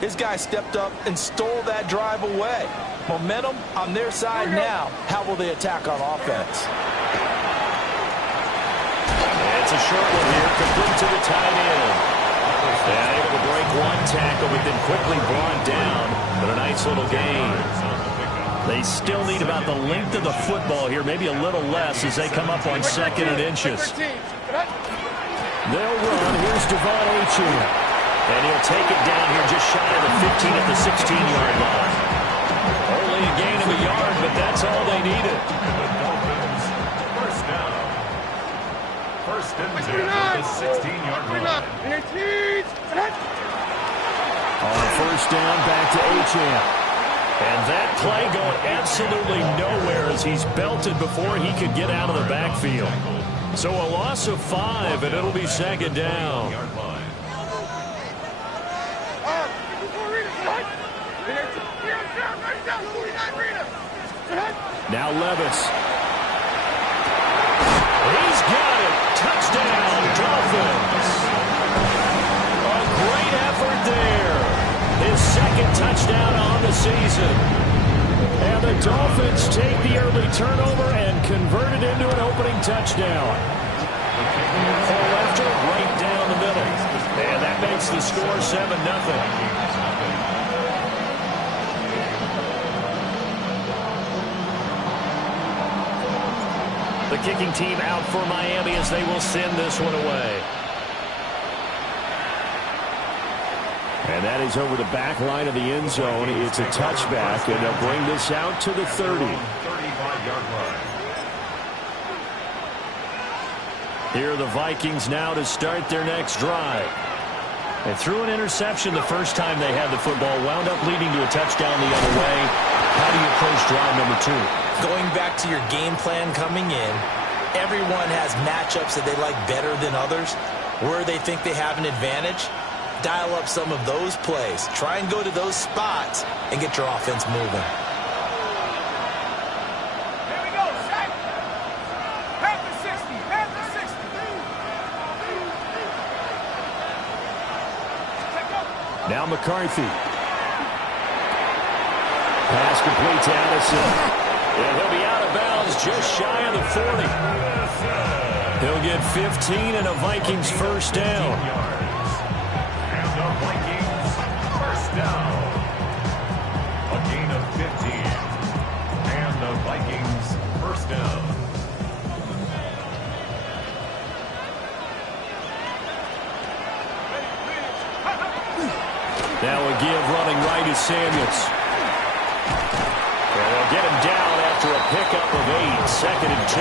His guy stepped up and stole that drive away. Momentum on their side now. How will they attack on offense? It's a short one here, complete to the tight end. And able to break one tackle, but then quickly brought down. But a nice little gain. They still need about the length of the football here, maybe a little less as they come up on 2nd and inches. They'll run. Here's Devon Achane. And he'll take it down here just shy of the 15 at the 16-yard line. Only a gain of a yard, but that's all they needed. First down. First and 10 at the 16-yard line. On first down, back to Achane. And that play going absolutely nowhere as he's belted before he could get out of the backfield. So a loss of 5, and it'll be 2nd down. Now Levis. He's got it. Touchdown, Dolphins. A great effort there. His 2nd touchdown on the season. And the Dolphins take the early turnover and convert it into an opening touchdown. Pull after, right down the middle. And that makes the score 7-0. The kicking team out for Miami as they will send this one away. And that is over the back line of the end zone. It's a touchback, and they'll bring this out to the 30. 35-yard line. Here are the Vikings now to start their next drive. And threw an interception the first time they had the football, wound up leading to a touchdown the other way. How do you approach drive number 2? Going back to your game plan coming in, everyone has matchups that they like better than others. Where they think they have an advantage, dial up some of those plays. Try and go to those spots and get your offense moving. Here we go, Shaq. Half the 60, half the 60. Now McCarthy. Pass complete to Addison. And he'll be out of bounds just shy of the 40. He'll get 15 and a Vikings first down. And the Vikings first down. A gain of 15. And the Vikings first down. Now a give running right is Samuels. And they'll get him down after a pickup of 8, 2nd and 2.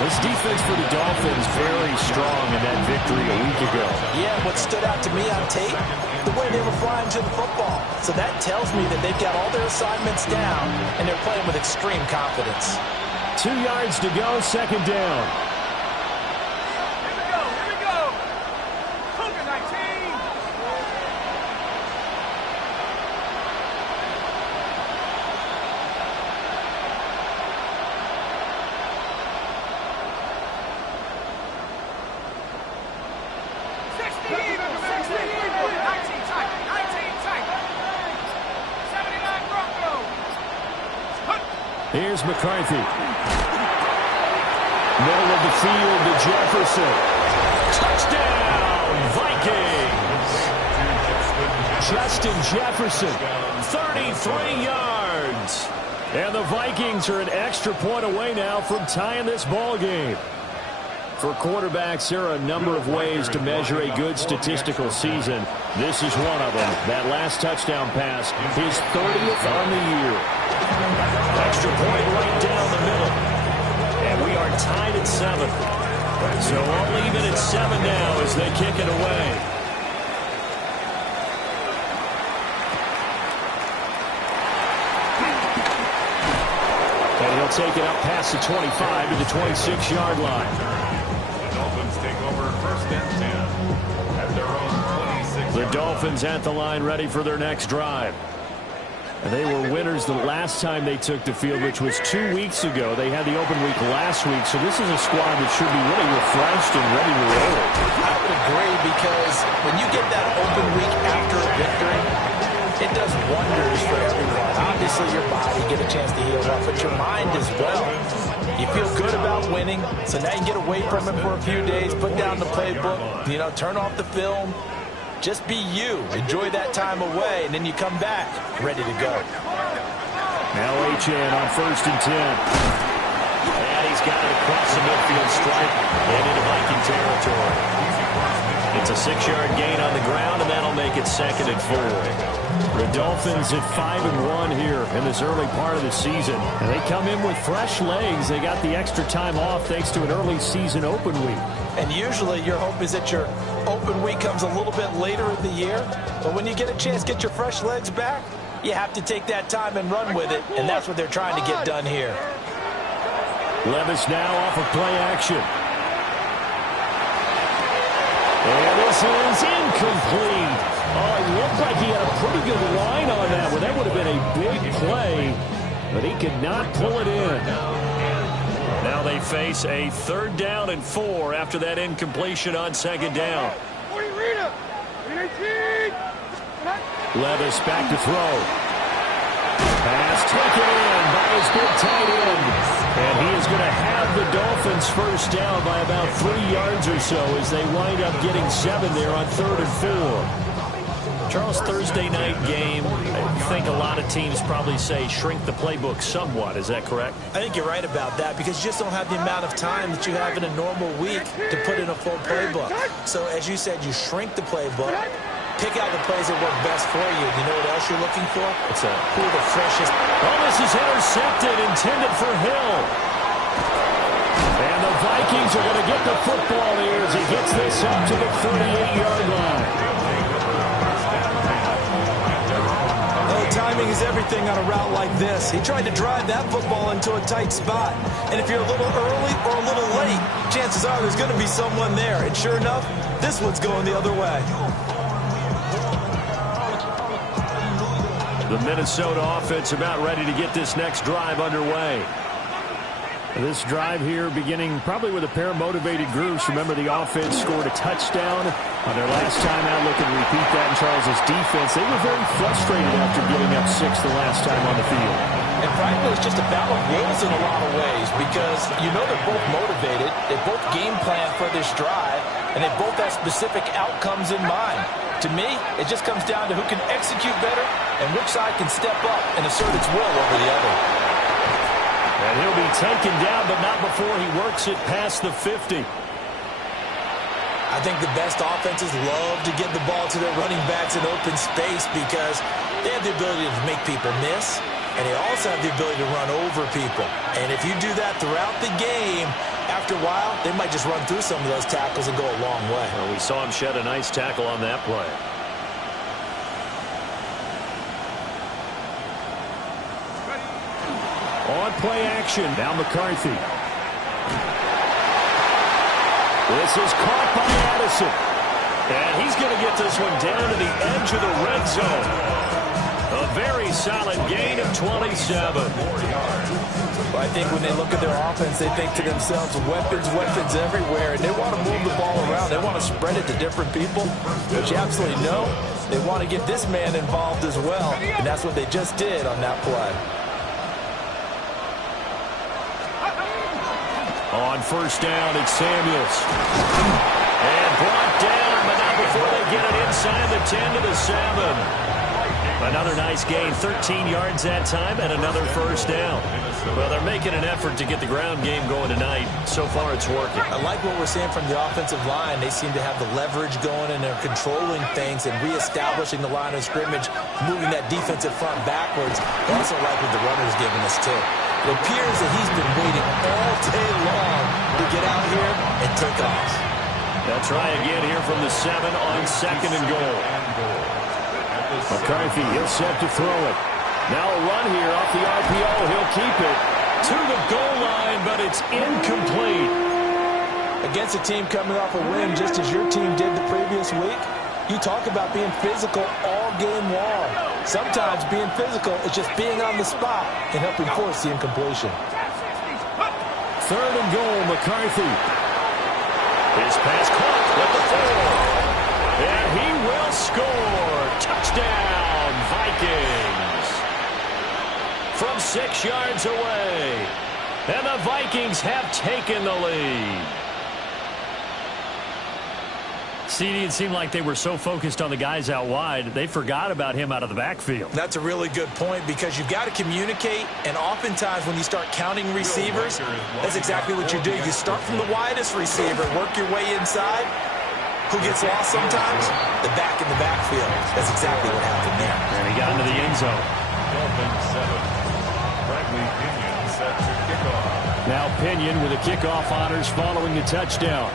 This defense for the Dolphins very strong in that victory a week ago. Yeah, what stood out to me on tape, the way they were flying to the football. So that tells me that they've got all their assignments down, and they're playing with extreme confidence. 2 yards to go, 2nd down. Here we go. Cougar 19. Here's McCarthy. Middle of the field to Jefferson. Touchdown, Vikings! Justin Jefferson, 33 yards. And the Vikings are an extra point away now from tying this ball game. For quarterbacks, there are a number of ways to measure a good statistical season. This is one of them. That last touchdown pass, his 30th on the year. Extra point right down the middle. And we are tied at 7. So all even at 7 now as they kick it away. And he'll take it up past the 25 to the 26-yard line. The Dolphins take over first and 10 at their own 26. The Dolphins at the line ready for their next drive. They were winners the last time they took the field, which was 2 weeks ago. They had the open week last week, so this is a squad that should be really refreshed and ready to roll. I would agree, because when you get that open week after a victory, obviously your body, get a chance to heal up, but your mind as well. You feel good about winning, so now you get away from it for a few days, put down the playbook, turn off the film. Just be you. Enjoy that time away, and then you come back ready to go. Now HN on 1st and 10. And he's got it across the midfield stripe and into Viking territory. It's a 6-yard gain on the ground, and that'll make it 2nd and 4. The Dolphins at 5-1 here in this early part of the season. And they come in with fresh legs. They got the extra time off thanks to an early season open week. And usually your hope is that your open week comes a little bit later in the year. But when you get a chance to get your fresh legs back, you have to take that time and run with it. And that's what they're trying to get done here. Levis now off of play action. And this is incomplete. Oh, it looked like he had a pretty good line on that one. That would have been a big play, but he could not pull it in. Now they face a 3rd down and 4 after that incompletion on 2nd down. Levis back to throw. Pass taken in by his big tight end. And he is going to have the Dolphins 1st down by about 3 yards or so as they wind up getting 7 there on 3rd and 4. Charles, Thursday night game, I think a lot of teams probably say shrink the playbook somewhat. Is that correct? I think you're right about that because you just don't have the amount of time that you have in a normal week to put in a full playbook. So as you said, you shrink the playbook, pick out the plays that work best for you. You know what else you're looking for? It's who are the freshest. Oh, this is intercepted, intended for Hill. And the Vikings are going to get the football here as he gets this up to the 38-yard line. Timing is everything on a route like this. He tried to drive that football into a tight spot. And if you're a little early or a little late, chances are there's going to be someone there. And sure enough, this one's going the other way. The Minnesota offense about ready to get this next drive underway. This drive here beginning probably with a pair of motivated groups. Remember, the offense scored a touchdown on their last time out. Look and repeat that in Charles's defense. They were very frustrated after giving up 6 the last time on the field. And frankly, it's just a battle of wills in a lot of ways because they're both motivated. They both game plan for this drive, and they both have specific outcomes in mind. To me, it just comes down to who can execute better and which side can step up and assert its will over the other. And he'll be taken down, but not before he works it past the 50. I think the best offenses love to get the ball to their running backs in open space because they have the ability to make people miss, and they also have the ability to run over people. And if you do that throughout the game, after a while, they might just run through some of those tackles and go a long way. Well, we saw him shed a nice tackle on that play. On play action, now McCarthy. This is caught by Addison. And he's going to get this one down to the edge of the red zone. A very solid gain of 27. Well, I think when they look at their offense, they think to themselves, weapons, weapons everywhere. And they want to move the ball around. They want to spread it to different people. But you absolutely know they want to get this man involved as well. And that's what they just did on that play. On 1st down, it's Samuels. And brought down, but not before they get it inside the 10 to the 7. Another nice gain, 13 yards that time, and another 1st down. Well, they're making an effort to get the ground game going tonight. So far, it's working. I like what we're seeing from the offensive line. They seem to have the leverage going, and they're controlling things and reestablishing the line of scrimmage, moving that defensive front backwards. I also like what the runner's giving us, too. It appears that he's been waiting all day long to get out here and take off. They'll try again here from the 7 on 2nd and goal. McCarthy is set to throw it. Now a run here off the RPO. He'll keep it to the goal line, but it's incomplete. Against a team coming off a win just as your team did the previous week, you talk about being physical all game long. Sometimes being physical is just being on the spot and helping force the incompletion. 3rd and goal, McCarthy. His pass caught with the 4. And he will score. Touchdown, Vikings. from 6 yards away. And the Vikings have taken the lead. CD, it seemed like they were so focused on the guys out wide, they forgot about him out of the backfield. That's a really good point because you've got to communicate, and oftentimes when you start counting receivers, that's exactly what you do. You start from the widest receiver, work your way inside. Who gets lost sometimes? The back in the backfield. That's exactly what happened there. And he got into the end zone. Dolphins 7. Bradley Pinion set to kickoff. Now Pinion with the kickoff honors following the touchdown.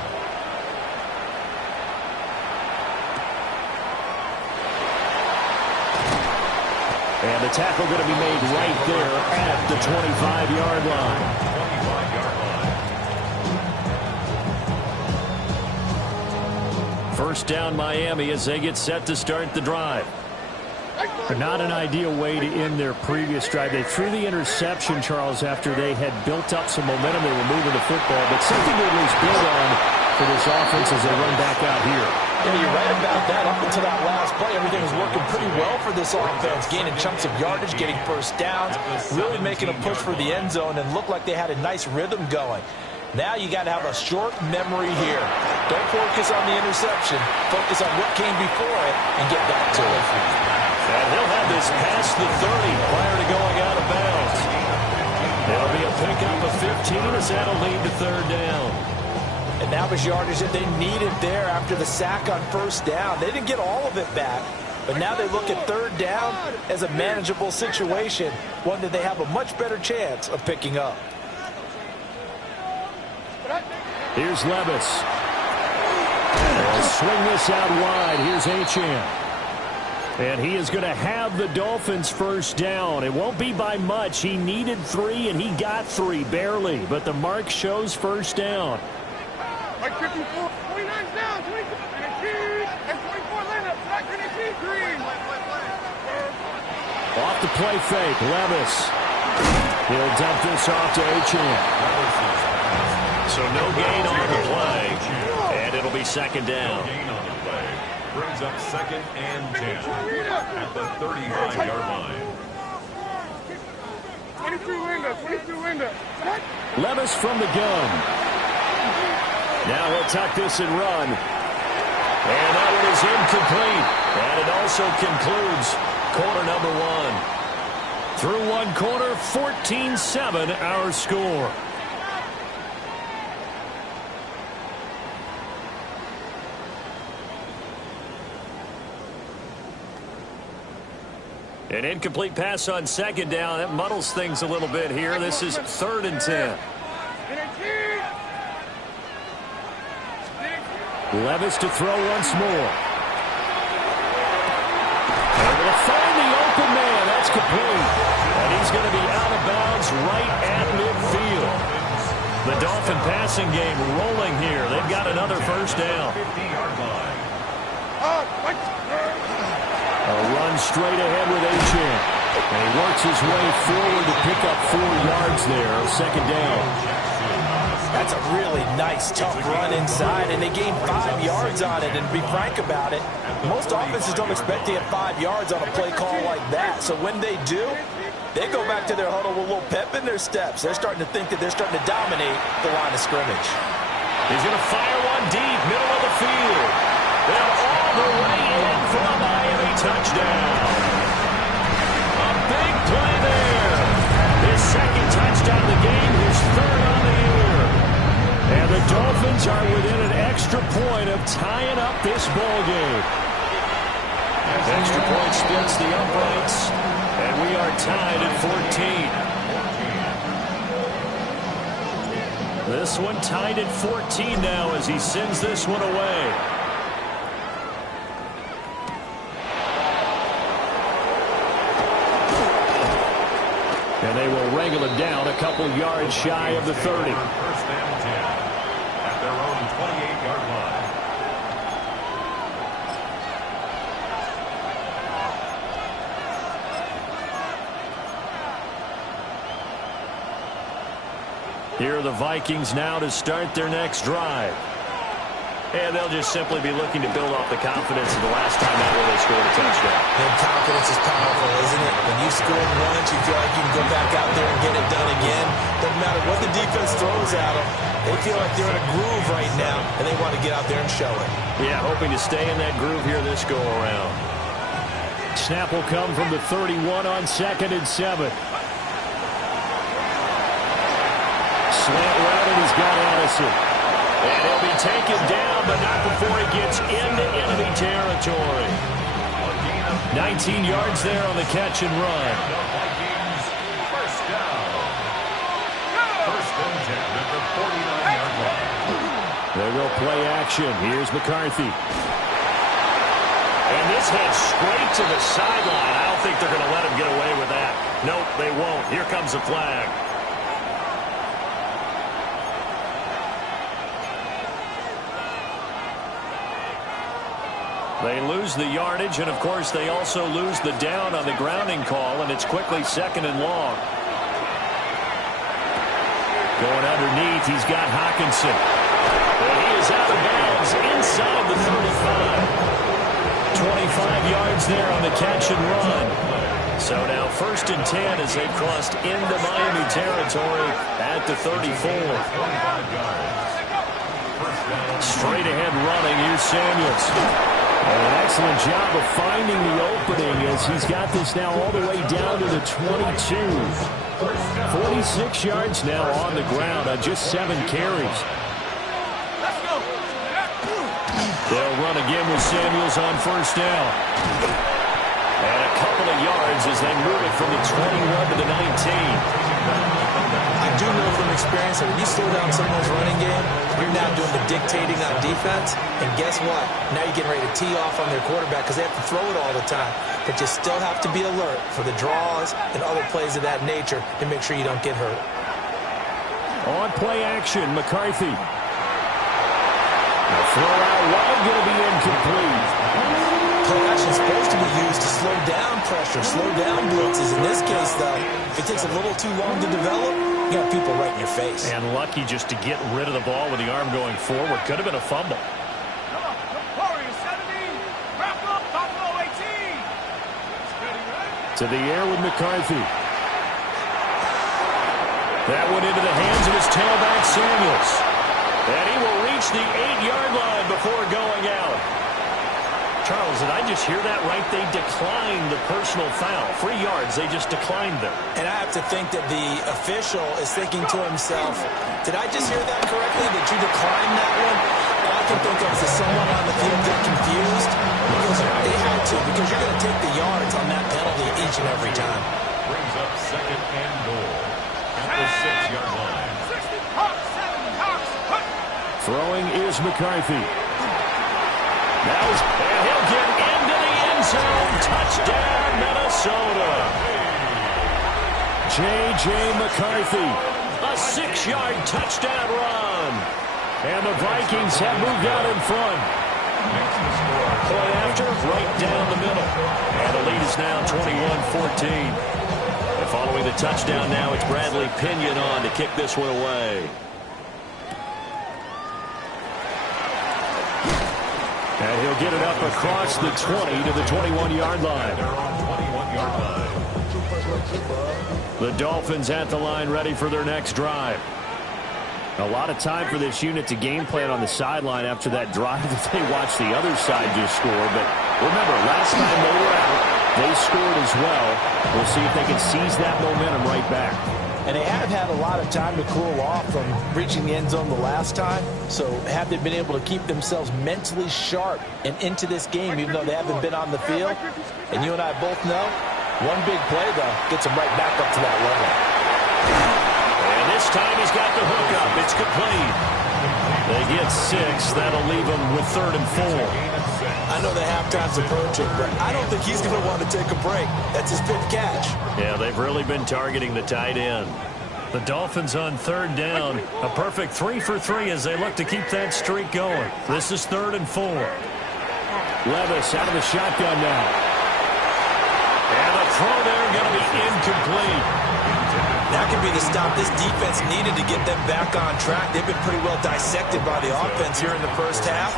And the tackle going to be made right there at the 25-yard line. 25-yard line. First down Miami as they get set to start the drive. Not an ideal way to end their previous drive. They threw the interception, Charles, after they had built up some momentum. They were moving the football, but something to at least build on for this offense as they run back out here. Yeah, you're right about that. Up until that last play, everything was working pretty well for this offense, gaining chunks of yardage, getting first downs, really making a push for the end zone, and looked like they had a nice rhythm going. Now you got to have a short memory here. Don't focus on the interception. Focus on what came before it and get back to it. And he'll have this past the 30 prior to going out of bounds. There'll be a pickup of 15 as that'll lead to third down. And that was yardage that they needed there after the sack on first down. They didn't get all of it back, but now they look at third down as a manageable situation, one that they have a much better chance of picking up. Here's Levis. They'll swing this out wide. Here's Achane. And he is going to have the Dolphins first down. It won't be by much. He needed 3, and he got 3, barely. But the mark shows first down. Like 54, 29 down, 22, and a key, and 24 lineup, back in a key, green. Off the play fake, Levis. He'll dump this off to Achane. So no gain on the play, and it'll be second down. No gain on the play. Brings up 2nd and 10 at the 35-yard line. 22 lineup. Levis from the gun. Now he'll tuck this and run. And that one is incomplete. And it also concludes quarter number 1. Through one quarter, 14-7 our score. An incomplete pass on second down. That muddles things a little bit here. This is 3rd and 10. Levis to throw once more. Able to find the open man. That's complete. And he's going to be out of bounds right at midfield. The Dolphin passing game rolling here. They've got another first down. 50-yard line. A run straight ahead with Achane. And he works his way forward to pick up 4 yards there. Second down. That's a really nice, tough run inside, and they gained 5 yards on it. And to be frank about it, most offenses don't expect to get 5 yards on a play call like that. So when they do, they go back to their huddle with a little pep in their steps. They're starting to think that they're starting to dominate the line of scrimmage. He's going to fire one deep, middle of the field. And all the way in for a Miami touchdown. A big play there. His second touchdown of the game, his 3rd on the year. And the Dolphins are within an extra point of tying up this ball game. Extra point splits the uprights, and we are tied at 14. This one tied at 14 now as he sends this one away. And they will wrangle him down a couple yards shy of the 30. First and 10 at their own 28-yard line. Here are the Vikings now to start their next drive. And they'll just simply be looking to build off the confidence of the last time out where they scored a touchdown. And confidence is powerful, isn't it? When you score scored once, you feel like you can go back out there and get it done again. Doesn't matter what the defense throws at them. They feel like they're in a groove right now, and they want to get out there and show it. Yeah, hoping to stay in that groove here this go-around. Snap will come from the 31 on 2nd and 7. Slant route, and he's got Addison. And he'll be taken down, but not before he gets into enemy territory. 19 yards there on the catch and run. First down. First and 10 at the 49-yard line. There go play action. Here's McCarthy. And this heads straight to the sideline. I don't think they're going to let him get away with that. Nope, they won't. Here comes the flag. They lose the yardage, and, of course, they also lose the down on the grounding call, and it's quickly 2nd and long. Going underneath, he's got Hockenson. And he is out of bounds inside the 35. 25 yards there on the catch and run. So now 1st and 10 as they've crossed into Miami territory at the 34. Straight ahead running, here's Samuels. And an excellent job of finding the opening as he's got this now all the way down to the 22. 46 yards now on the ground on just 7 carries. They'll run again with Samuels on 1st down. And a couple of yards as they move it from the 21 to the 19. I do know from experience that when you slow down someone's running game, you're now doing the dictating on defense. And guess what? Now you're getting ready to tee off on their quarterback because they have to throw it all the time. But you still have to be alert for the draws and other plays of that nature to make sure you don't get hurt. On play action, McCarthy. The throw out wide going to be incomplete. Play action is supposed to be used to slow down pressure, slow down blitzes. In this case, though, if it takes a little too long to develop, you got people right in your face. And lucky just to get rid of the ball with the arm going forward. Could have been a fumble. To the air with McCarthy. That went into the hands of his tailback, Samuels. And he will reach the 8-yard line before going out. Charles, did I just hear that right? They declined the personal foul. 3 yards, they just declined them. And I have to think that the official is thinking to himself, did I just hear that correctly, that you declined that one? All I can think of is someone on the field get confused because they had to, because you're going to take the yards on that penalty each and every time. Brings up 2nd and goal at the 6-yard line. Throwing is McCarthy. And he'll get into the end zone. Touchdown, Minnesota. J.J. McCarthy. A 6-yard touchdown run. And the Vikings have moved out in front. Point after, right down the middle. And the lead is now 21-14. And following the touchdown now, it's Bradley Pinion on to kick this one away. And he'll get it up across the 20 to the 21-yard line. The Dolphins at the line ready for their next drive. A lot of time for this unit to game plan on the sideline after that drive that they watched the other side just score. But remember, last time they were out, they scored as well. We'll see if they can seize that momentum right back. And they have had a lot of time to cool off from reaching the end zone the last time. So have they been able to keep themselves mentally sharp and into this game, even though they haven't been on the field? And you and I both know, one big play, though, gets them right back up to that level. And this time he's got the hook up. It's complete. They get 6. That'll leave them with 3rd and 4. I know the halftime's approaching, but I don't think he's going to want to take a break. That's his 5th catch. Yeah, they've really been targeting the tight end. The Dolphins on 3rd down. A perfect 3 for 3 as they look to keep that streak going. This is 3rd and 4. Levis out of the shotgun now. And the throw there going to be incomplete. That could be the stop this defense needed to get them back on track. They've been pretty well dissected by the offense here in the first half.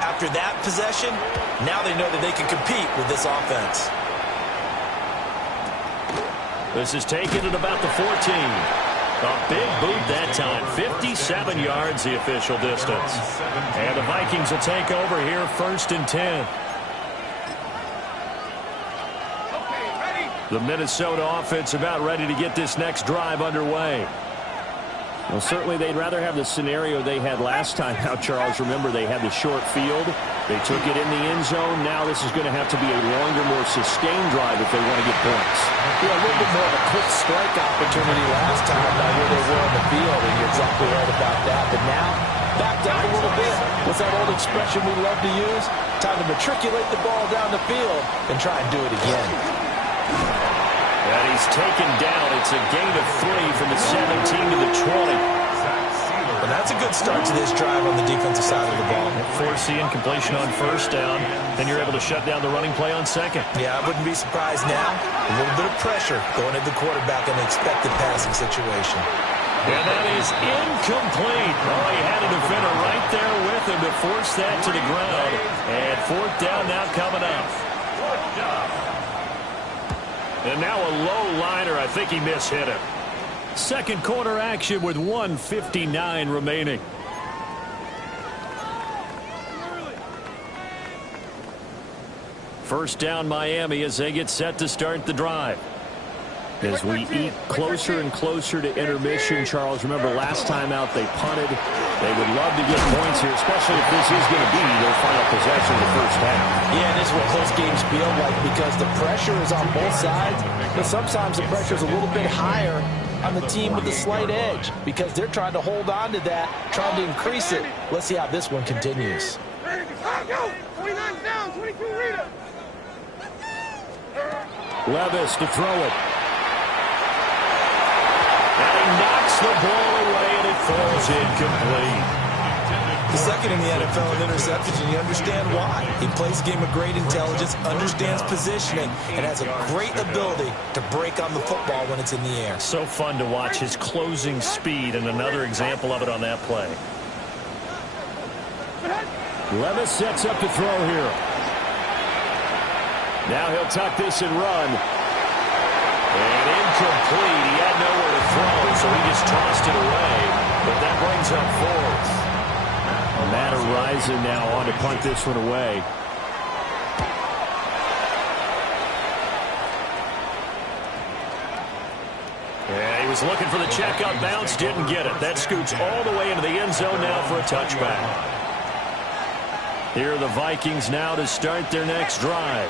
After that possession, now they know that they can compete with this offense. This is taken at about the 14. A big boot that time. 57 yards the official distance. And the Vikings will take over here, 1st and 10. The Minnesota offense about ready to get this next drive underway. Well, certainly they'd rather have the scenario they had last time out, Charles. Remember, they had the short field. They took it in the end zone. Now this is going to have to be a longer, more sustained drive if they want to get points. Yeah, a little bit more of a quick strike opportunity last time by where they were on the field, and you're exactly right about that. But now, backed up a little bit. What's that old expression we love to use? Time to matriculate the ball down the field and try and do it again. And he's taken down. It's a gain of 3 from the 17 to the 20. And that's a good start to this drive on the defensive side of the ball. Forcing completion on 1st down. Then you're able to shut down the running play on 2nd. Yeah, I wouldn't be surprised now. A little bit of pressure going at the quarterback in an expected passing situation. And that is incomplete. Oh, he had a defender right there with him to force that to the ground. And 4th down now coming up. And now a low liner. I think he mishit him. 2nd quarter action with 1:59 remaining. First down Miami as they get set to start the drive. As we eat closer and closer to intermission, Charles, remember last time out they punted. They would love to get points here, especially if this is going to be their final possession of the first half. Yeah, and this is what close games feel like because the pressure is on both sides, but sometimes the pressure is a little bit higher on the team with the slight edge because they're trying to hold on to that, trying to increase it. Let's see how this one continues. 29 down, 22 reader. Levis to throw it. And he knocks the ball away, and it falls incomplete. The 2nd in the NFL in interceptions, and you understand why. He plays a game of great intelligence, understands positioning, and has a great ability to break on the football when it's in the air. So fun to watch his closing speed, and another example of it on that play. Levis sets up to throw here. Now he'll tuck this and run. And incomplete. He had nowhere to throw, so he just tossed it away. But that brings up 4th. Matt Rising now on to punt this one away. Yeah, he was looking for the checkup bounce, didn't get it. That scoots all the way into the end zone now for a touchback. Here are the Vikings now to start their next drive.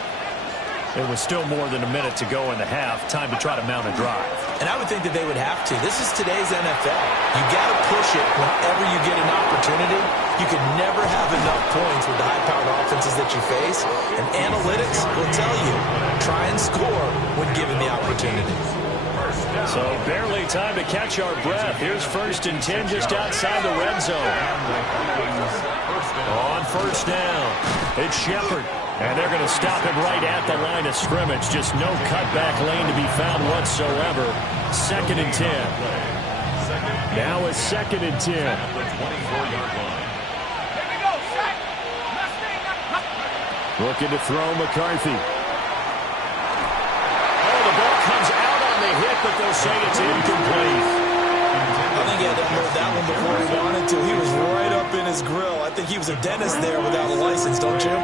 It was still more than a minute to go in the half. Time to try to mount a drive. And I would think that they would have to. This is today's NFL. You got to push it whenever you get an opportunity. You could never have enough points with the high-powered offenses that you face. And analytics will tell you, try and score when given the opportunity. So barely time to catch our breath. Here's 1st and 10 just outside the red zone. On 1st down, it's Shepard. And they're going to stop him right at the line of scrimmage. Just no cutback lane to be found whatsoever. 2nd and 10. Now it's 2nd and 10. Looking to throw McCarthy. Oh, the ball comes out on the hit, but they'll say it's incomplete. I think he had to unload that one before he wanted to. He was right up in his grill. I think he was a dentist there without a license, don't you?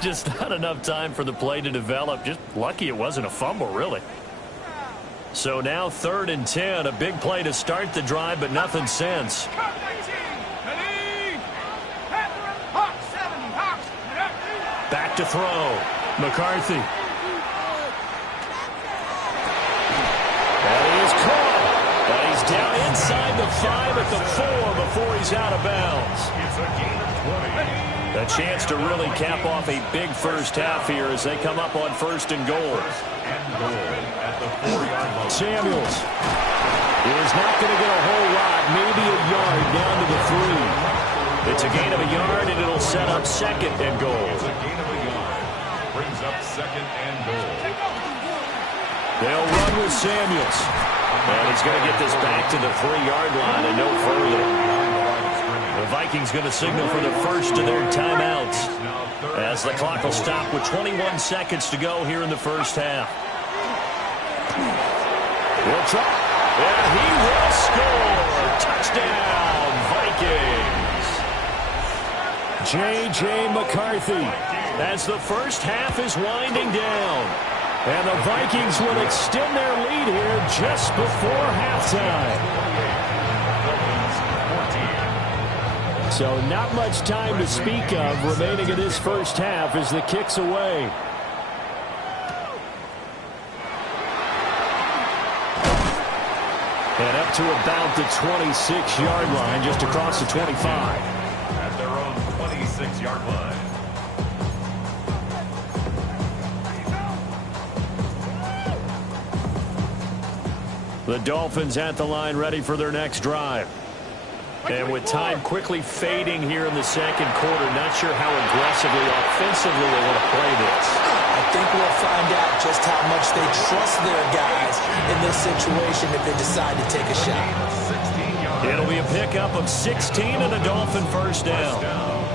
Just not enough time for the play to develop. Just lucky it wasn't a fumble, really. So now 3rd and 10. A big play to start the drive, but nothing since. Back to throw. McCarthy. And he is caught. But he's down inside the 5 at the 4 before he's out of bounds. It's a gain of 20. A chance to really cap off a big first half here as they come up on 1st and goal. And goal at the 4-yard line. Samuels is not going to get a whole lot, maybe a yard down to the 3. It's a gain of a yard, and it'll set up 2nd and goal. It's a gain of a yard. Brings up 2nd and goal. They'll run with Samuels. And he's going to get this back to the 3-yard line and no further. The Vikings going to signal for the first of their timeouts as the clock will stop with 21 seconds to go here in the first half. He'll try. And he will score. Touchdown, Vikings. J.J. McCarthy as the first half is winding down. And the Vikings will extend their lead here just before halftime. So not much time to speak of remaining in this first half as the kick's away. And up to about the 26-yard line, just across the 25. At their own 26-yard line. The Dolphins at the line ready for their next drive. And with time quickly fading here in the 2nd quarter, not sure how aggressively, offensively they want to play this. I think we'll find out just how much they trust their guys in this situation if they decide to take a shot. It'll be a pickup of 16 and a Dolphin first down.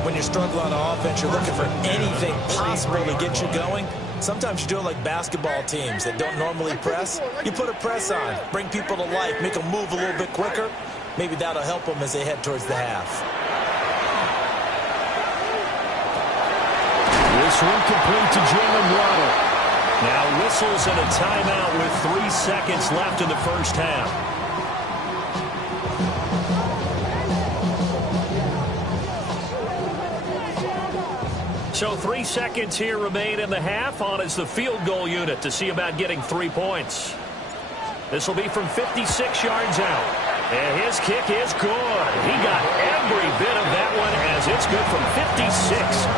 When you're struggling on offense, you're looking for anything possible to get you going. Sometimes you do it like basketball teams that don't normally press. You put a press on, bring people to life, make them move a little bit quicker. Maybe that'll help them as they head towards the half. This one complete to Jalen Waddle. Now whistles and a timeout with 3 seconds left in the first half. So 3 seconds here remain in the half. On is the field goal unit to see about getting 3 points. This will be from 56 yards out. And his kick is good. He got every bit of that one as it's good from 56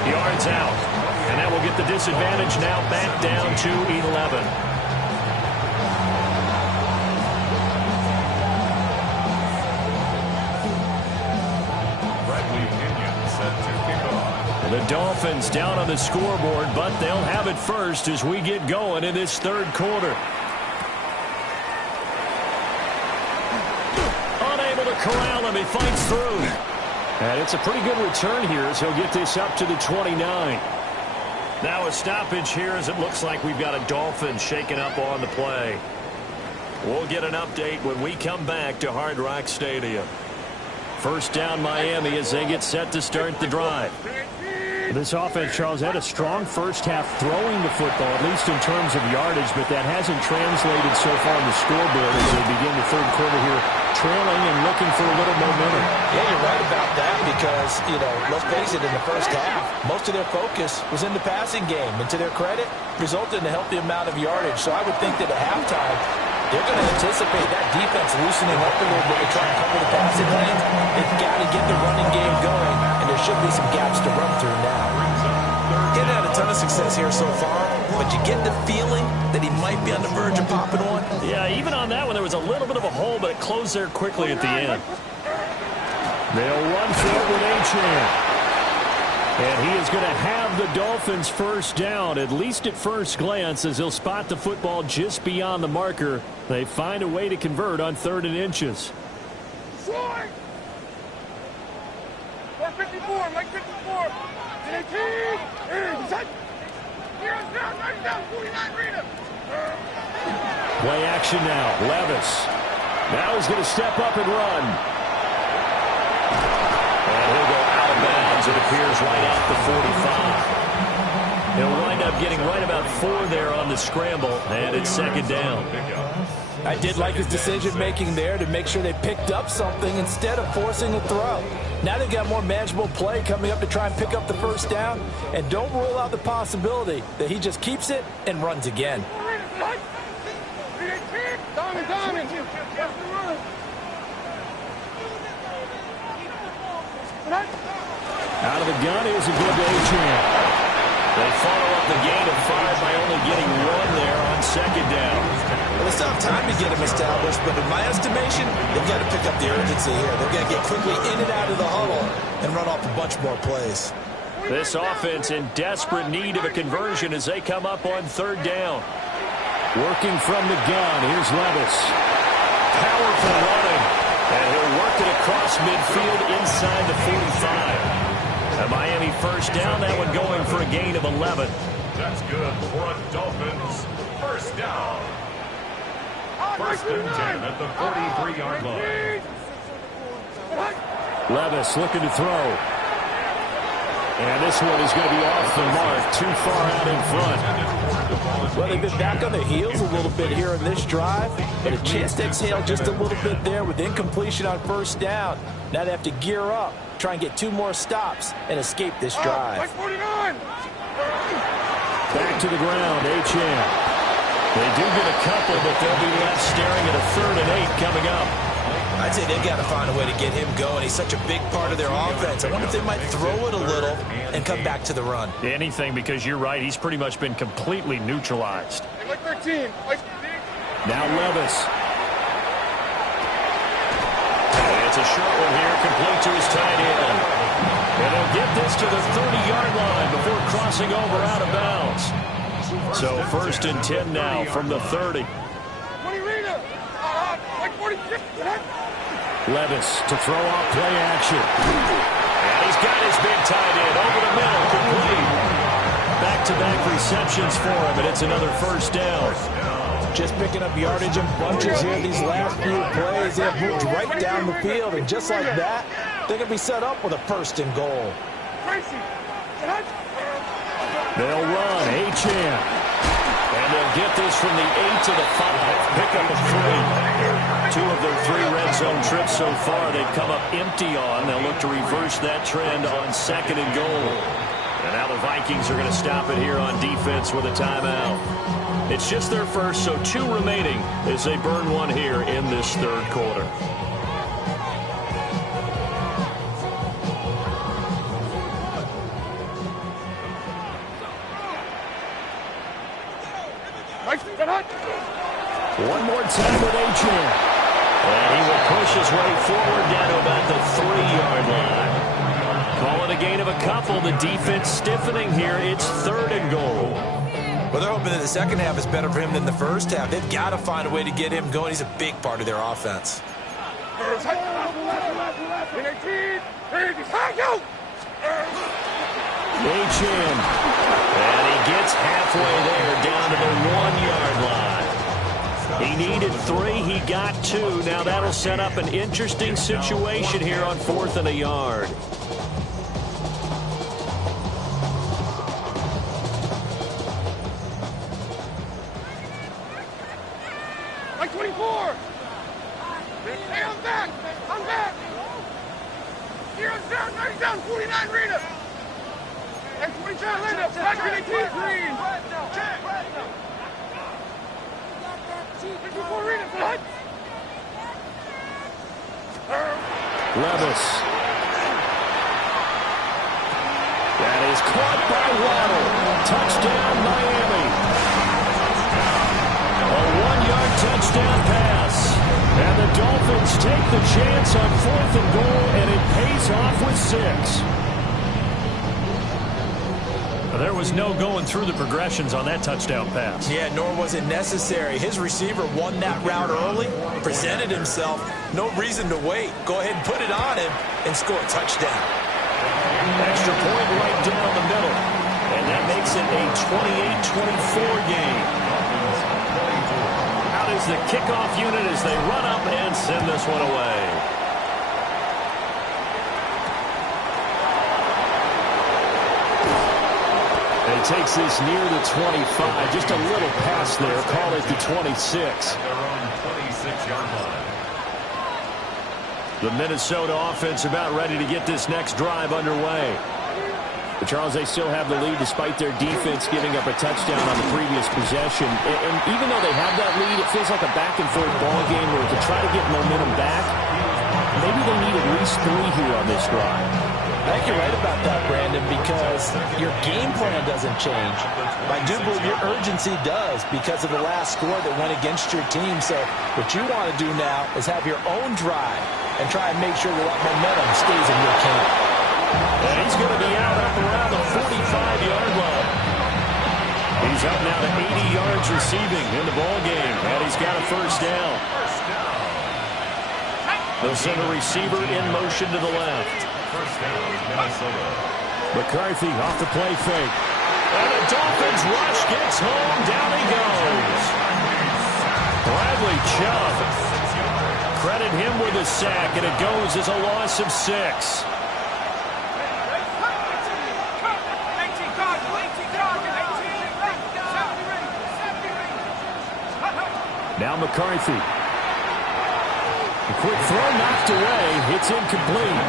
yards out. And that will get the disadvantage now back down to 11. The Dolphins down on the scoreboard, but they'll have it first as we get going in this 3rd quarter. Unable to corral him, he fights through. And it's a pretty good return here as he'll get this up to the 29. Now a stoppage here as it looks like we've got a Dolphin shaking up on the play. We'll get an update when we come back to Hard Rock Stadium. First down Miami as they get set to start the drive. This offense, Charles, had a strong first half throwing the football, at least in terms of yardage, but that hasn't translated so far on the scoreboard as they begin the 3rd quarter here, trailing and looking for a little momentum. Yeah, you're right about that because, let's face it, in the first half, most of their focus was in the passing game. And to their credit, resulted in a healthy amount of yardage. So I would think that at halftime, they're going to anticipate that defense loosening up a little bit to try and cover the passing lanes. They've got to get the running game going, and there should be some gaps to run through now. Getting had a ton of success here so far, but you get the feeling that he might be on the verge of popping one. Yeah, even on that one, there was a little bit of a hole, but it closed there quickly at the end. They'll run for it with Achane. And he is going to have the Dolphins first down, at least at first glance, as he'll spot the football just beyond the marker. They find a way to convert on 3rd and inches. 454, Mike 54. And play action now. Levis. Now he's going to step up and run. And he'll go out of bounds it appears right at the 45. He'll wind up getting right about 4 there on the scramble, and it's second down. I did like his decision-making there to make sure they picked up something instead of forcing a throw. Now they've got more manageable play coming up to try and pick up the first down, and don't rule out the possibility that he just keeps it and runs again. Out of the gun is a good A-Chan. They follow up the gain of 5 by only getting 1 there on second down. Well, they still have time to get him established, but in my estimation, they've got to pick up the urgency here. They've got to get quickly in and out of the huddle and run off a bunch more plays. This offense in desperate need of a conversion as they come up on third down. Working from the gun, here's Levis. Powerful running, and he'll work it across midfield inside the 45. A Miami first down, that one going for a gain of 11. That's good for a Dolphins first down. First and 10 at the 43-yard line. Levis looking to throw. And this one is going to be off the mark, too far out in front. Well, they've been back on their heels a little bit here in this drive, but a chance to exhale just a little bit there with incompletion on first down. Now they have to gear up, try and get 2 more stops, and escape this drive. Back to the ground, A-Chan. They do get a couple, but they'll be left staring at a 3rd and 8 coming up. I'd say they've got to find a way to get him going. He's such a big part of their offense. I wonder if they might throw it a little and come back to the run. Anything, because you're right. He's pretty much been completely neutralized. Now Levis. It's a short one here, complete to his tight end. And they'll get this to the 30-yard line before crossing over out of bounds. So first and 10 now from the 30. Levis to throw off play action. And he's got his big tight end over the middle, complete. Back-to-back receptions for him, and it's another first down. Just picking up yardage in bunches here these last few plays. They have moved right down the field, and just like that, they're going to be set up with a first and goal. They'll run, A-Chan. And they'll get this from the 8 to the 5. Pick up a 3. 2 of their 3 red zone trips so far they've come up empty on. They'll look to reverse that trend on second and goal. And now the Vikings are going to stop it here on defense with a timeout. It's just their first, so 2 remaining as they burn one here in this third quarter. One more time with A-Chan. And he will push his way forward down to about the 3-yard line. Call it a gain of a couple. The defense stiffening here. It's 3rd and goal. Well, they're hoping that the second half is better for him than the first half. They've got to find a way to get him going. He's a big part of their offense. A-Chan. And he gets halfway there down to the 1-yard line. He needed 3. He got 2. Now that'll set up an interesting situation here on 4th and a yard. Like 24. Hey, I'm back. I'm back. Here, I'm down. 90 down. 49 Rita. And 25 Linda. Back to the green. Check. Levis. That is caught by Waddle. Touchdown, Miami. A 1-yard touchdown pass. And the Dolphins take the chance on 4th and goal, and it pays off with 6. There was no going through the progressions on that touchdown pass. Yeah, nor was it necessary. His receiver won that route early, presented himself. No reason to wait. Go ahead and put it on him and score a touchdown. Extra point right down the middle. And that makes it a 28-24 game. Out is the kickoff unit as they run up and send this one away. he takes this near the 25. Just a little pass there. Call it the 26. At their own 26-yard line. The Minnesota offense about ready to get this next drive underway. But Charles, they still have the lead despite their defense giving up a touchdown on the previous possession. And even though they have that lead, it feels like a back-and-forth ball game where to try to get momentum back, maybe they need at least 3 here on this drive. I think you're right about that, Brandon, because your game plan doesn't change. I do believe your urgency does because of the last score that went against your team. So what you want to do now is have your own drive and try and make sure that momentum stays in your camp. And he's going to be out up around the 45-yard line. He's up now to 80 yards receiving in the ball game, and he's got a first down. They'll send a receiver in motion to the left. First down, Minnesota. McCarthy off the play fake. And the Dolphins rush gets home. Down he goes. Bradley Chubb. Credit him with a sack, and it goes as a loss of 6. Now McCarthy. A quick throw knocked away. It's incomplete.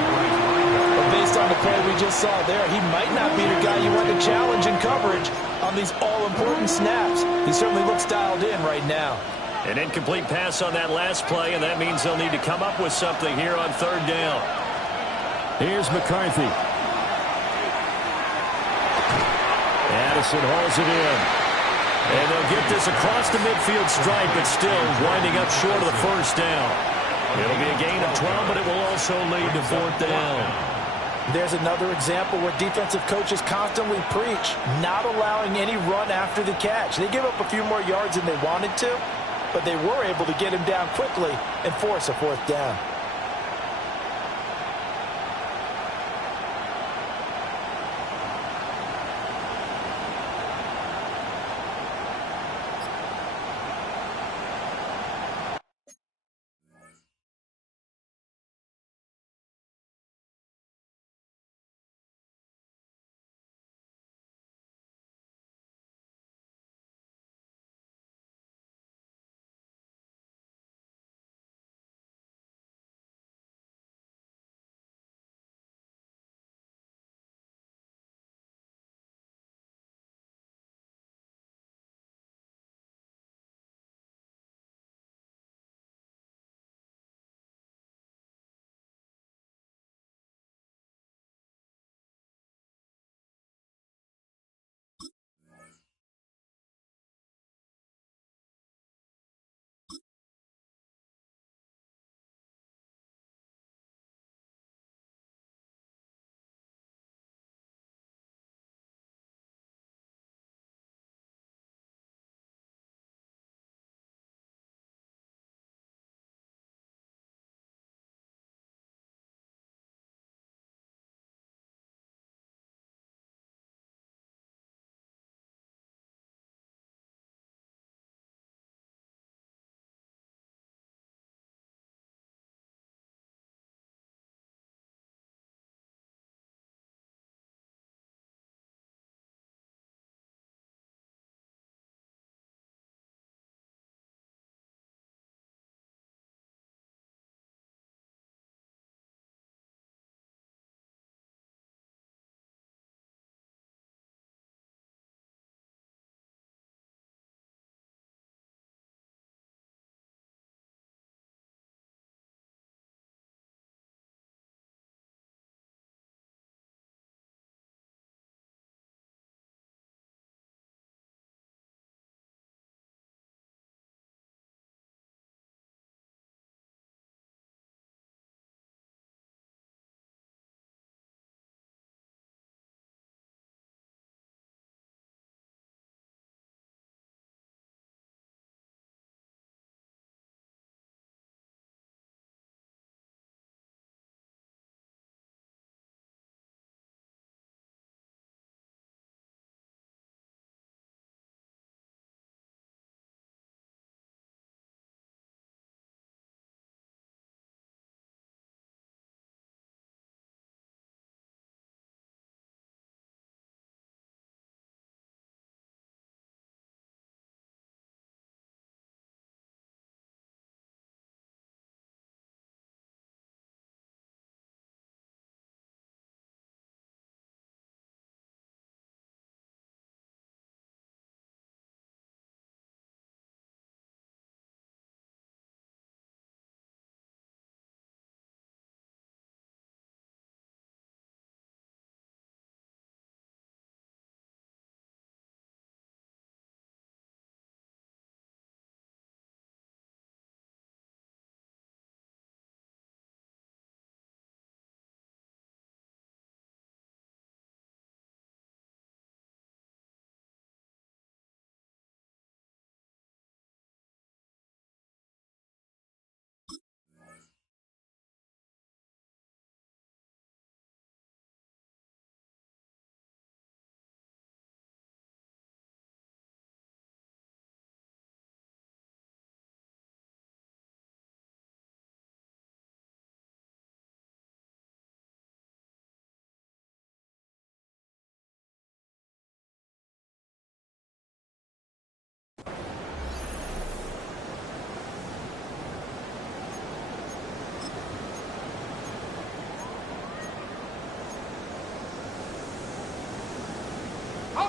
But based on the play we just saw there, he might not be the guy you want to challenge in coverage on these all-important snaps. He certainly looks dialed in right now. An incomplete pass on that last play, and that means they'll need to come up with something here on third down. Here's McCarthy. Addison hauls it in. And they'll get this across the midfield stripe, but still winding up short of the first down. It'll be a gain of 12, but it will also lead to fourth down. There's another example where defensive coaches constantly preach not allowing any run after the catch. They give up a few more yards than they wanted to, but they were able to get him down quickly and force a fourth down.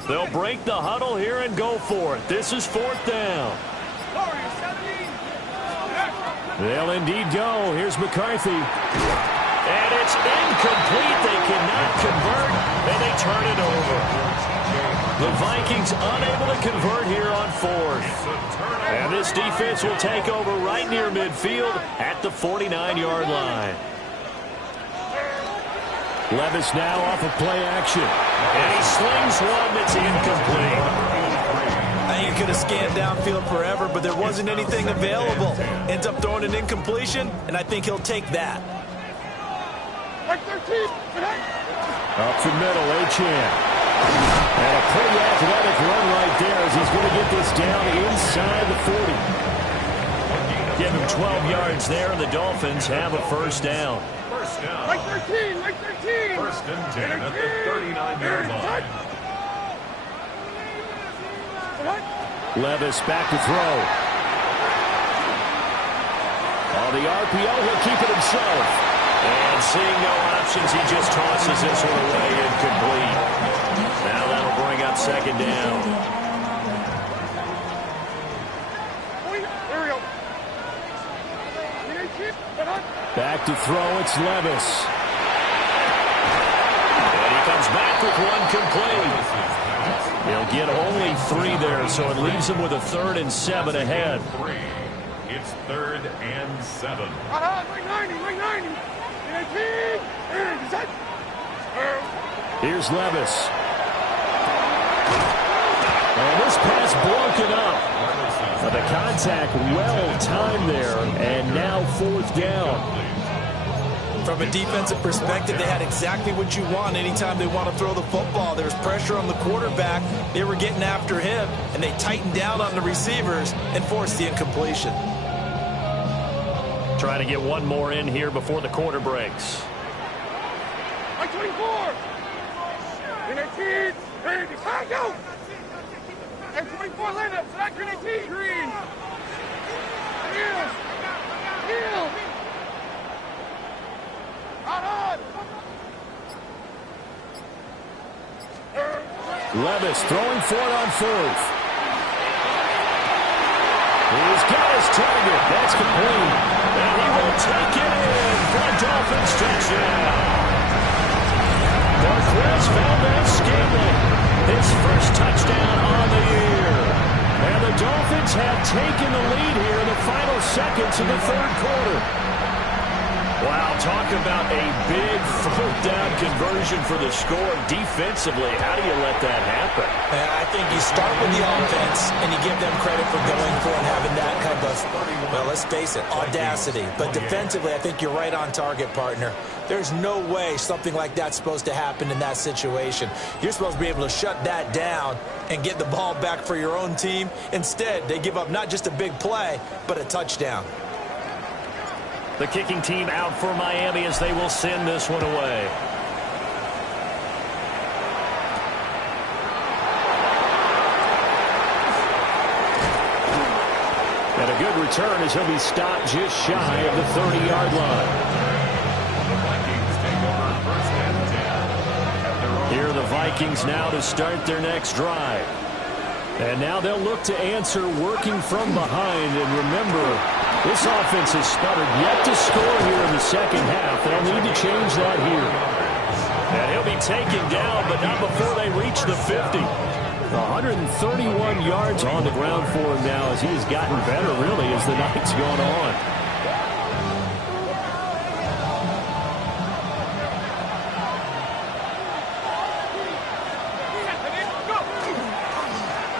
They'll break the huddle here and go for it. This is 4th down. They'll indeed go. Here's McCarthy. And it's incomplete. They cannot convert, and they turn it over. The Vikings unable to convert here on 4th. And this defense will take over right near midfield at the 49-yard line. Levis now off of play action. And he slings one that's incomplete. I think he could have scanned downfield forever, but there wasn't anything available. Ends up throwing an incompletion, and I think he'll take that. Up the middle, Achane. And a pretty athletic run right there as he's going to get this down inside the 40. Give him 12 yards there, and the Dolphins have a 1st down. Like 13, like 13. 1st and 10 at the 39-yard line. Levis back to throw. On the RPO, he'll keep it himself. And seeing no options, he just tosses this one away incomplete. Now that'll bring up 2nd down. Back to throw, it's Levis. And he comes back with one complete. He'll get only 3 there, so it leaves him with a 3rd and 7 ahead. It's 3rd and 7. Here's Levis. And this pass broken up. But the contact well timed there, and now 4th down. From a defensive perspective, they had exactly what you want anytime they want to throw the football. There was pressure on the quarterback. They were getting after him, and they tightened down on the receivers and forced the incompletion. Trying to get one more in here before the quarter breaks. Like 24. And 18. Go. And 24 line up. Slack 18. Green. Heel. Levis throwing for it on 4th. He's got his target. That's complete. And he will take it in for a Dolphins touchdown. Marquez Valdez-Scantling, his first touchdown on the year. And the Dolphins have taken the lead here in the final seconds of the 3rd quarter. Wow, talk about a big 4th down conversion for the score defensively. How do you let that happen? I think you start with the offense, and you give them credit for going for and having that kind of, well, let's face it, audacity. But defensively, I think you're right on target, partner. There's no way something like that's supposed to happen in that situation. You're supposed to be able to shut that down and get the ball back for your own team. Instead, they give up not just a big play, but a touchdown. The kicking team out for Miami as they will send this one away. And a good return as he'll be stopped just shy of the 30-yard line. Here are the Vikings now to start their next drive. And now they'll look to answer working from behind. And remember, this offense has stuttered yet to score here in the 2nd half. They'll need to change that here. And he'll be taken down, but not before they reach the 50. 131 yards on the ground for him now as he has gotten better, really, as the night's gone on.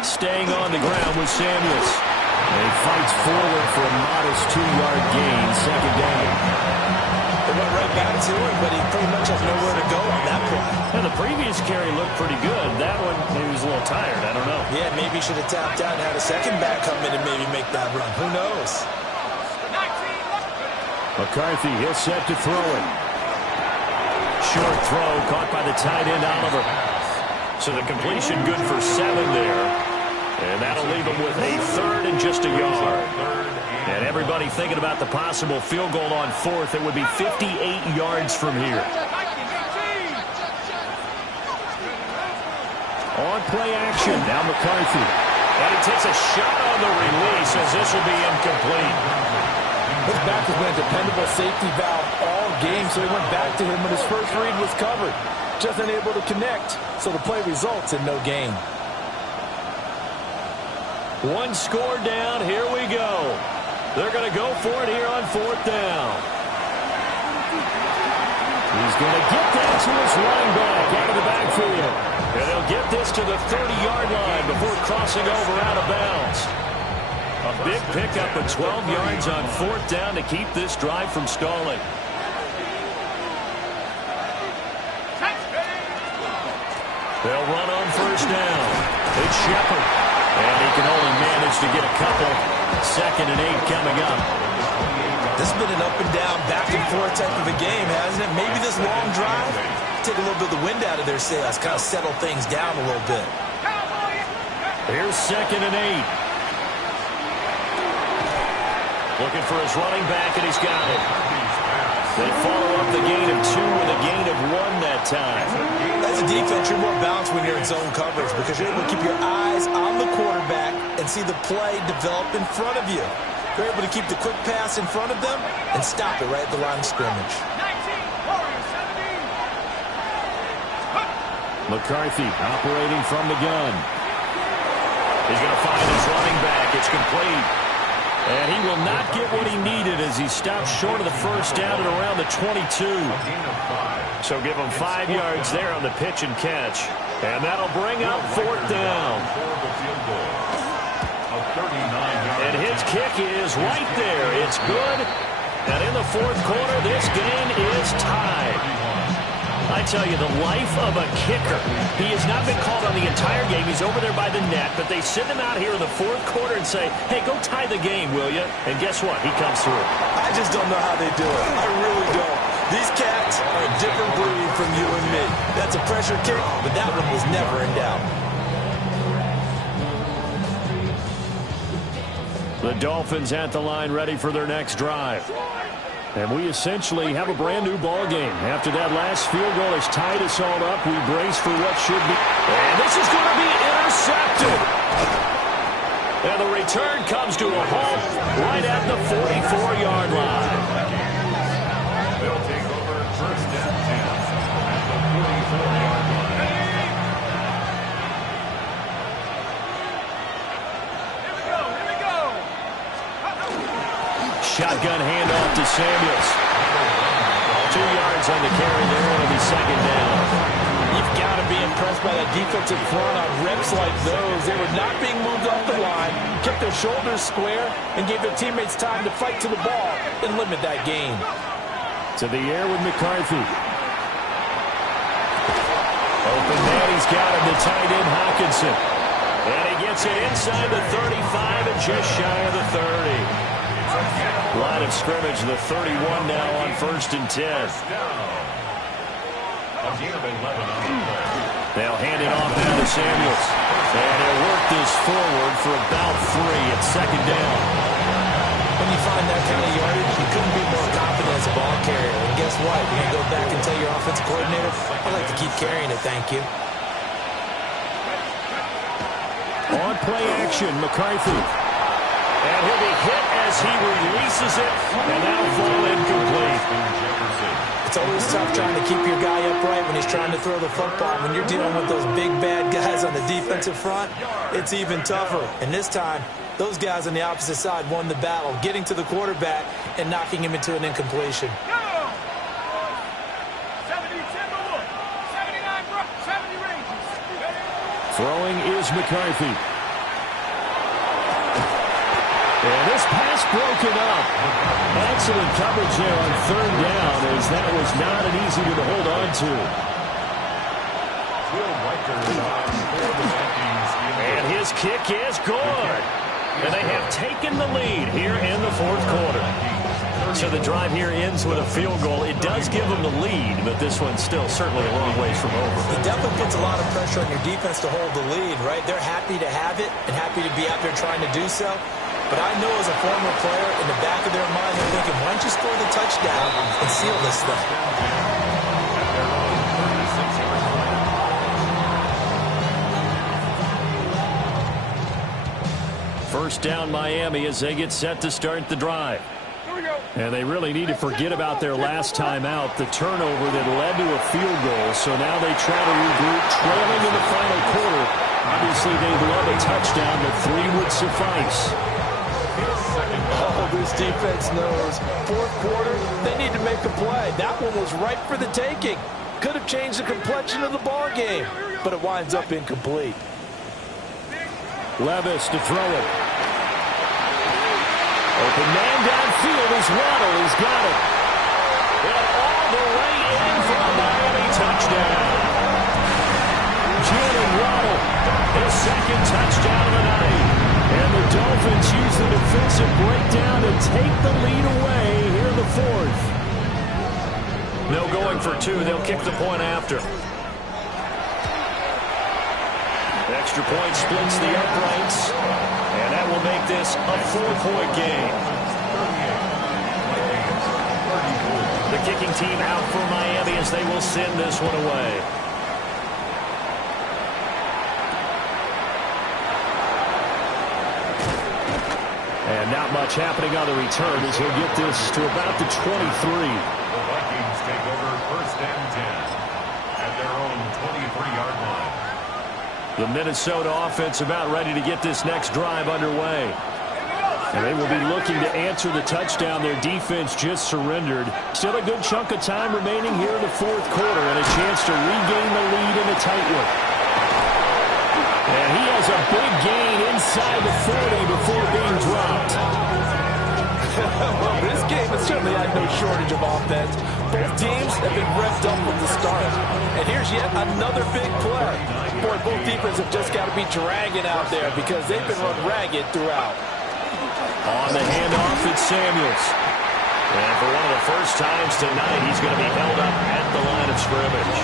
Staying on the ground with Samuels. And he fights forward for a modest 2-yard gain, 2nd down. They went right back to him, but he pretty much has nowhere to go on that play. And the previous carry looked pretty good. That one, he was a little tired. I don't know. Yeah, maybe he should have tapped out and had a second back come in and maybe make that run. Who knows? McCarthy, he'll set to throw it. Short throw caught by the tight end, Oliver. So the completion good for 7 there. And that'll leave him with a 3rd and just a yard. And everybody thinking about the possible field goal on 4th. It would be 58 yards from here. On play action, now McCarthy. And he takes a shot on the release as this will be incomplete. His back has been a dependable safety valve all game, so he went back to him when his first read was covered. Just unable to connect, so the play results in no gain. One score down, here we go. They're going to go for it here on 4th down. He's going to get that to his running back out of the backfield. And he'll get this to the 30-yard line before crossing over out of bounds. A big pickup of 12 yards on 4th down to keep this drive from stalling. They'll run on 1st down. It's Shepard. And he can only manage to get a couple. 2nd and 8 coming up. This has been an up and down, back and forth type of a game, hasn't it? Maybe this long drive, take a little bit of the wind out of their sails, kind of settle things down a little bit. Here's 2nd and 8. Looking for his running back, and he's got it. They follow up the gain of 2 with a gain of 1 that time. As a defense, you're more balanced when you're in zone coverage because you're able to keep your eyes on the quarterback and see the play develop in front of you. You're able to keep the quick pass in front of them and stop it right at the line of scrimmage. McCarthy operating from the gun. He's going to find his running back. It's complete. And he will not get what he needed as he stops short of the 1st down at around the 22. So give him 5 yards there on the pitch and catch. And that'll bring up 4th down. And his kick is right there. It's good. And in the 4th quarter, this game is tied. I tell you, the life of a kicker. He has not been called on the entire game. He's over there by the net, but they send him out here in the 4th quarter and say, hey, go tie the game, will you? And guess what? He comes through. I just don't know how they do it. I really don't. These cats are a different breed from you and me. That's a pressure kick, but that one was never in doubt. The Dolphins at the line ready for their next drive. And we essentially have a brand-new ball game. After that last field goal has tied us all up, we brace for what should be. And this is going to be intercepted. And the return comes to a halt right at the 44-yard line. They'll take over 1st and 10 at the 44-yard line. Shotgun handoff to Samuels. 2 yards on the carry there. It'll be 2nd down. You've got to be impressed by that defensive front on reps like those. They were not being moved off the line, kept their shoulders square, and gave their teammates time to fight to the ball and limit that gain. To the air with McCarthy. Open man, he's got him, the tight end Hawkinson. And he gets it inside the 35 and just shy of the 30. Line of scrimmage, the 31 now on 1st and 10. They'll hand it off now to Samuels. And he'll work this forward for about 3 at 2nd down. When you find that kind of yardage, you couldn't be more confident as a ball carrier. And guess what? You're going to go back and tell your offensive coordinator, I'd like to keep carrying it, thank you. On play action, McCarthy. And he'll be hit as he releases it, and that'll fall incomplete. It's always tough trying to keep your guy upright when he's trying to throw the football. When you're dealing with those big, bad guys on the defensive front, it's even tougher. And this time, those guys on the opposite side won the battle, getting to the quarterback and knocking him into an incompletion. Throwing is McCarthy. And this pass broken up. Excellent coverage there on 3rd down, as that was not an easy one to hold on to. And his kick is good. And they have taken the lead here in the 4th quarter. So the drive here ends with a field goal. It does give them the lead, but this one's still certainly a long ways from over. It definitely puts a lot of pressure on your defense to hold the lead, right? They're happy to have it and happy to be out there trying to do so. But I know as a former player, in the back of their mind, they're thinking, why don't you score the touchdown and seal this thing? First down Miami as they get set to start the drive. And they really need to forget about their last time out, the turnover that led to a field goal. So now they try to regroup, trailing in the final quarter. Obviously, they'd love a touchdown, but 3 would suffice. Oh, this defense knows. Fourth quarter, they need to make a play. That one was ripe for the taking. Could have changed the complexion of the ball game, but it winds up incomplete. Levis to throw it. Open man downfield is Waddle. He's got it. And all the way in for a Miami touchdown. Jalen Waddle, his second touchdown of the night. And the Dolphins use the defensive breakdown to take the lead away here in the fourth. No going for 2. They'll kick the point after. Extra point splits the uprights. And that will make this a 4-point game. The kicking team out for Miami as they will send this one away. And not much happening on the return as he'll get this to about the 23. The Vikings take over first and 10 at their own 23-yard line. The Minnesota offense about ready to get this next drive underway. And they will be looking to answer the touchdown their defense just surrendered. Still a good chunk of time remaining here in the fourth quarter and a chance to regain the lead in a tight one. And he has a big gain inside the 40 before being dropped. Well, this game has certainly had no shortage of offense. Both teams have been revved up from the start. And here's yet another big play. Boy, both defenses have just got to be dragging out there because they've been run ragged throughout. On the handoff, it's Samuels. And for one of the first times tonight, he's going to be held up at the line of scrimmage.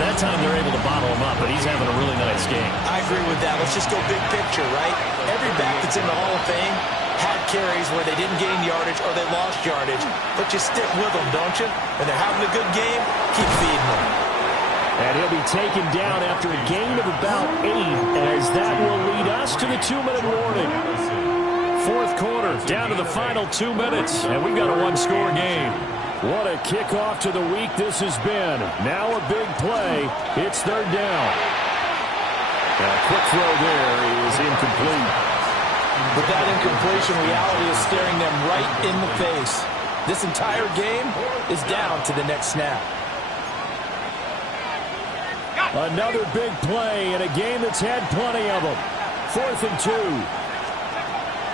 That time they're able to bottle him up, but he's having a really nice game. I agree with that. Let's just go big picture, right? Every back that's in the Hall of Fame had carries where they didn't gain yardage or they lost yardage, but you stick with them, don't you? When they're having a good game, keep feeding them. And he'll be taken down after a gain of about 8, as that will lead us to the 2-minute warning. Fourth quarter, down to the final 2 minutes, and we've got a 1-score game. What a kickoff to the week this has been. Now a big play. It's third down. A quick throw there is incomplete. But that incompletion, reality is staring them right in the face. This entire game is down to the next snap. Another big play in a game that's had plenty of them. 4th and 2.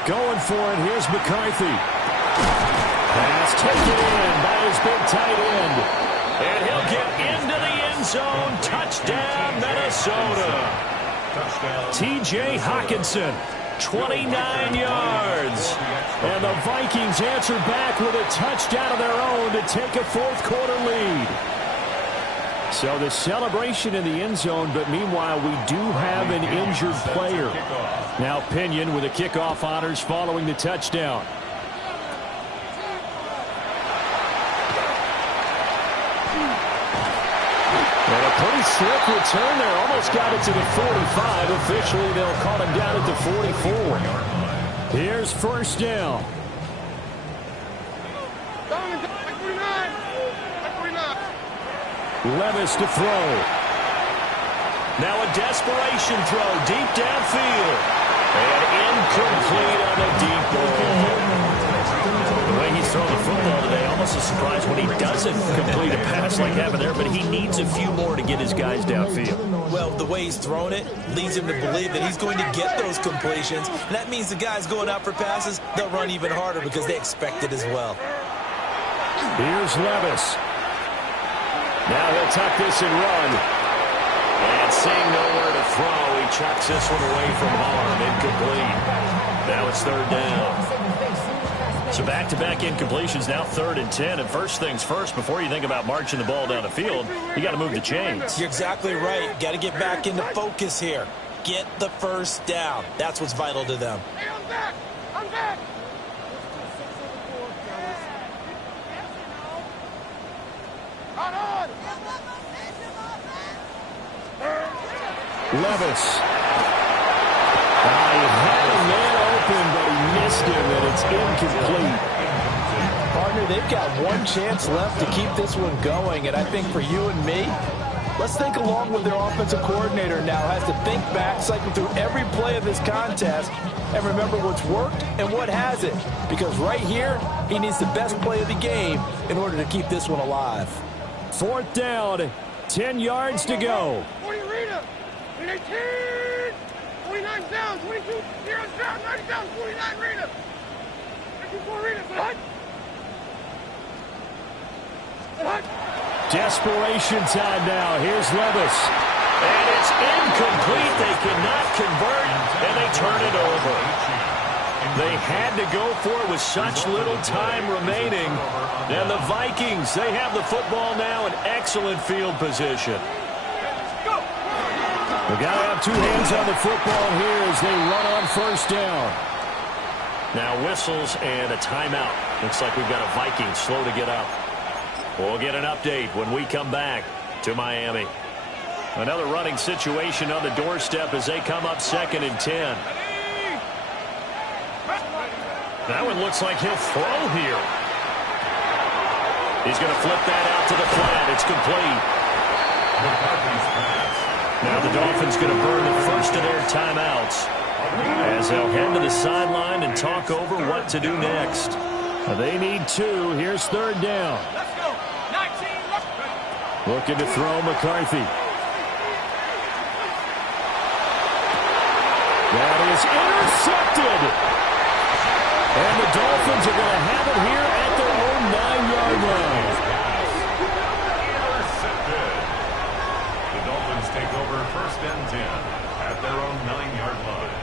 Going for it. Here's McCarthy. Pass taken in by his big tight end. And he'll get into the end zone. Touchdown, Minnesota. T.J. Hockenson, 29 yards. And the Vikings answer back with a touchdown of their own to take a fourth quarter lead. So the celebration in the end zone, but meanwhile we do have an injured player. Now Pinion with the kickoff honors following the touchdown. And a pretty slick return there. Almost got it to the 45. Officially, they'll call him down at the 44. Here's first down. Levis to throw. Now a desperation throw deep downfield. And incomplete on the deep ball. The way he's throwing the football today, almost a surprise when he doesn't complete a pass like happened there, but he needs a few more to get his guys downfield. Well, the way he's thrown it leads him to believe that he's going to get those completions. And that means the guys going out for passes, they'll run even harder because they expect it as well. Here's Levis. Now he'll tuck this and run. And seeing nowhere to throw, he chucks this one away from harm. Incomplete. Now it's third down. So back-to-back incompletions, now 3rd and 10. And first things first, before you think about marching the ball down the field, you got to move the chains. You're exactly right. Got to get back into focus here. Get the first down. That's what's vital to them. Hey, I'm back! I'm back! Levis. He had a man open, but he missed him, and it's incomplete. Partner, they've got one chance left to keep this one going, and I think for you and me, let's think along with their offensive coordinator now. Has to think back, cycle through every play of this contest, and remember what's worked and what hasn't. Because right here, he needs the best play of the game in order to keep this one alive. 4th down, 10 yards to go. 40 Rita, 18, 49 down, 22, 0 down, 90 down, 49 Rita. 54 Rita, hut. Desperation time now. Here's Levis. And it's incomplete. They cannot convert, and they turn it over. They had to go for it with such little time remaining. And the Vikings, they have the football now in excellent field position. They got to have two hands on the football here as they run on 1st down. Now whistles and a timeout. Looks like we've got a Viking slow to get up. We'll get an update when we come back to Miami. Another running situation on the doorstep as they come up 2nd and 10. That one looks like he'll throw here. He's going to flip that out to the flat. It's complete. Now the Dolphins going to burn the first of their timeouts as they'll head to the sideline and talk over what to do next. They need 2. Here's 3rd down. Looking to throw McCarthy. That is intercepted. And the Dolphins are going to have it here at their own 9-yard line. Intercepted. The Dolphins take over 1st and 10 at their own 9-yard line.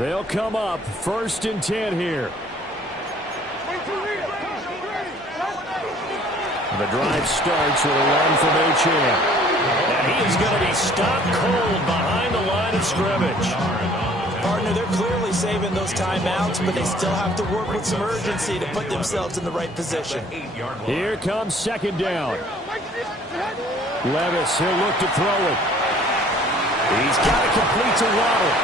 They'll come up 1st and 10 here. The drive starts with a run from Achane. And he is going to be stopped cold behind the line of scrimmage. Partner, they're clearly saving those timeouts, but they still have to work with some urgency to put themselves in the right position. Here comes 2nd down. Levis, he'll look to throw it. He's got it complete to Waddle.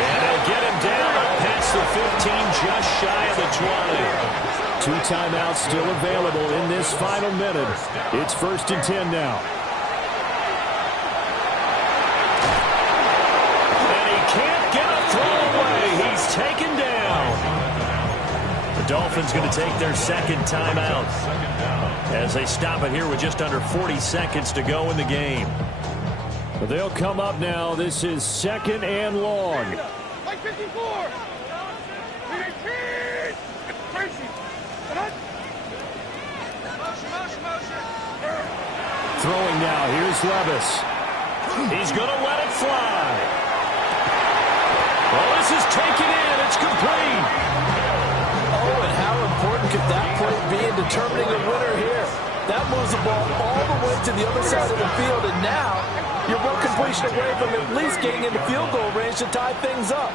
And they'll get him down up past the 15, just shy of the 20. 2 timeouts still available in this final minute. It's 1st and 10 now. And he can't get a throw away. He's taken down. The Dolphins going to take their 2nd timeout as they stop it here with just under 40 seconds to go in the game. They'll come up now. This is 2nd and long. Like 54. 18. Throwing now. Here's Levis. He's going to let it fly. Well, this is taken in. It's complete. Oh, and how important could that play be in determining a winner here? That moves the ball all the way to the other side of the field, and now you're one completion away from at least getting into field goal range to tie things up.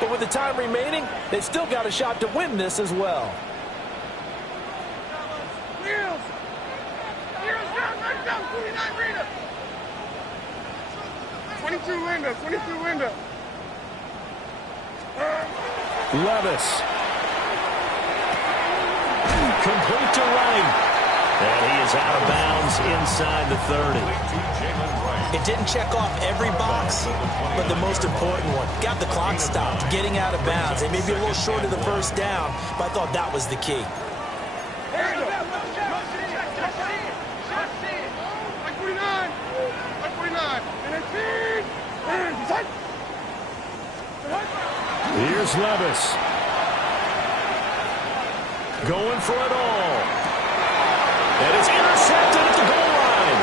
But with the time remaining, they still got a shot to win this as well. 22 Linda, 22 Linda. Levis. Complete to right. And he is out of bounds inside the 30. It didn't check off every box, but the most important one. Got the clock stopped, getting out of bounds. They may be a little short of the 1st down, but I thought that was the key. Here's Levis. Going for it all. And it's intercepted at the goal line.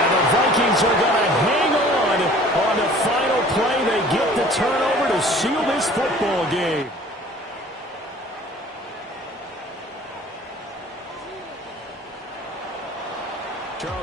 And the Vikings are going to hang on the final play. They get the turnover to seal this football game. Charles.